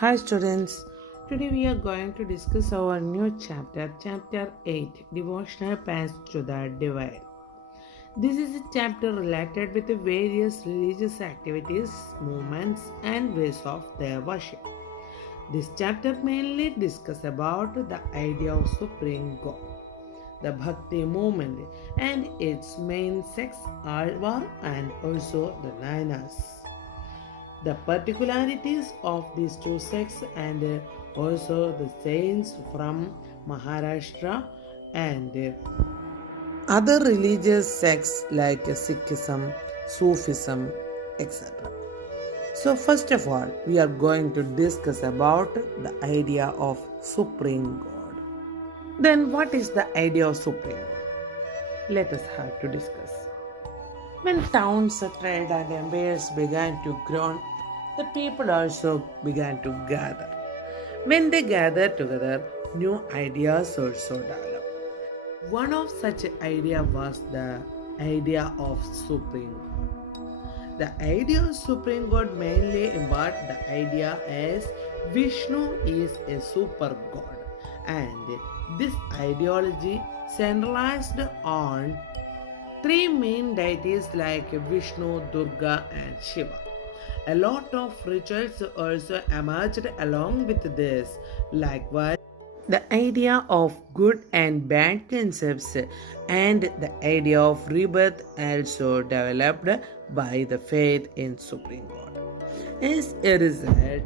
Hi students, today we are going to discuss our new chapter, chapter 8, Devotional Paths to the Divine. This is a chapter related with the various religious activities, movements and ways of their worship. This chapter mainly discusses about the idea of Supreme God, the Bhakti movement and its main sects Alvar and also the Nainas, the particularities of these two sects and also the saints from Maharashtra and other religious sects like Sikhism, Sufism, etc. So first of all, we are going to discuss about the idea of Supreme God. Then what is the idea of Supreme God? Let us have to discuss. When towns, trade and empires began to grow, the people also began to gather. When they gathered together, new ideas also developed. One of such idea was the idea of Supreme God. The idea of Supreme God mainly embodied the idea as Vishnu is a super god, and this ideology centralized on three main deities like Vishnu, Durga, and Shiva. A lot of rituals also emerged along with this. Likewise, the idea of good and bad concepts and the idea of rebirth also developed by the faith in Supreme God. As a result,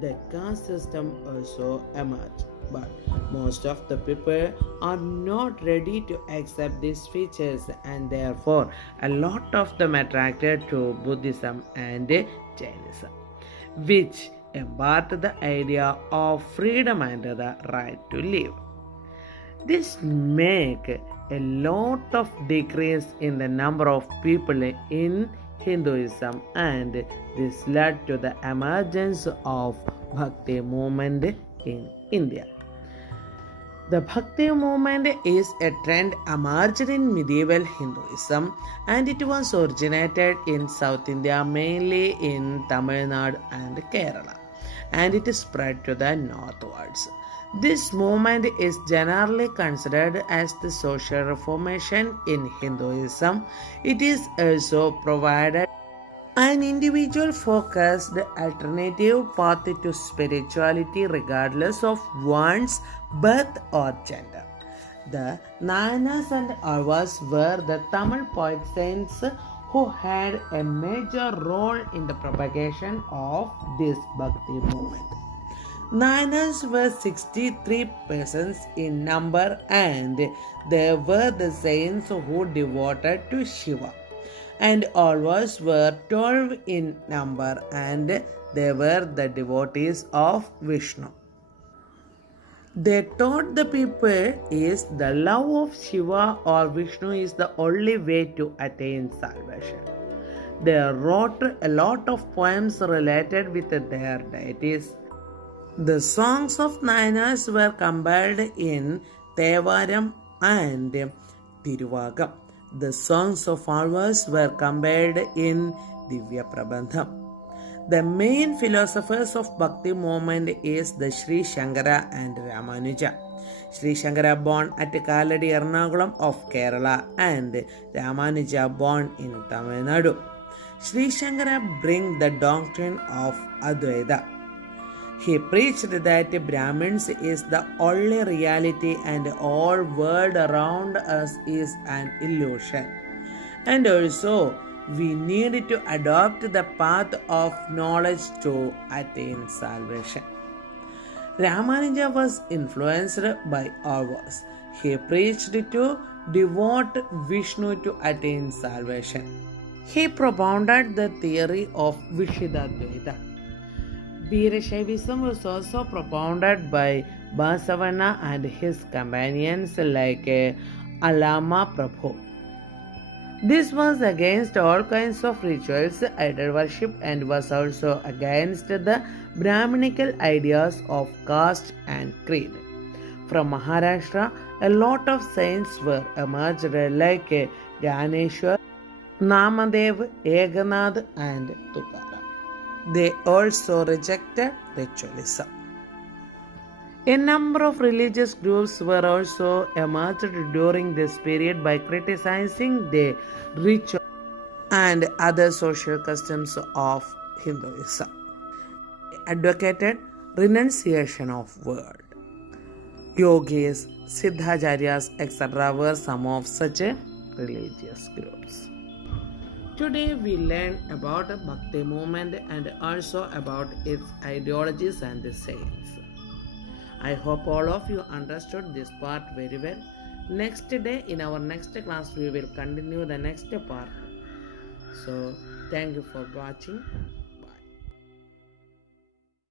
the caste system also emerged. But most of the people are not ready to accept these features, and therefore, a lot of them attracted to Buddhism and Jainism, which embodied the idea of freedom and the right to live. This make a lot of decrease in the number of people in Hinduism, and this led to the emergence of Bhakti movement in India. The Bhakti movement is a trend emerged in medieval Hinduism, and it was originated in South India, mainly in Tamil Nadu and Kerala, and it spread to the northwards. This movement is generally considered as the social reformation in Hinduism. It is also provided an individual focused alternative path to spirituality regardless of one's birth or gender. The Nayanas and Alvas were the Tamil poet saints who had a major role in the propagation of this Bhakti movement. Nayanas were 63 persons in number, and they were the saints who devoted to Shiva, and always were 12 in number, and they were the devotees of Vishnu. They taught the people is the love of Shiva or Vishnu is the only way to attain salvation. They wrote a lot of poems related with their deities. The songs of Nayanas were compiled in Tevaram and Tiruvagam. The songs of Alvas were compiled in Divya Prabandham. The main philosophers of Bhakti movement is the Sri Shankara and Ramanuja. Sri Shankara born at Kaladi, Ernakulam of Kerala, and Ramanuja born in Tamil Nadu. Sri Shankara bring the doctrine of Advaita. He preached that Brahmins is the only reality and all world around us is an illusion. And also, we need to adopt the path of knowledge to attain salvation. Ramanuja was influenced by ours. He preached to devote Vishnu to attain salvation. He propounded the theory of Vishidadvaita. Veerashaivism was also propounded by Basavana and his companions like Alama Prabhu. This was against all kinds of rituals, idol worship, and was also against the Brahminical ideas of caste and creed. From Maharashtra, a lot of saints were emerged like Ganeshwar, Namadev, Ekanath, and Tukaram. They also rejected ritualism. A number of religious groups were also emerged during this period by criticizing the ritual and other social customs of Hinduism. They advocated renunciation of world. Yogis, Siddhacharyas, etc. were some of such religious groups. Today we learn about the Bhakti movement and also about its ideologies and the sayings. I hope all of you understood this part very well. Next day, in our next class, we will continue the next part. So, thank you for watching.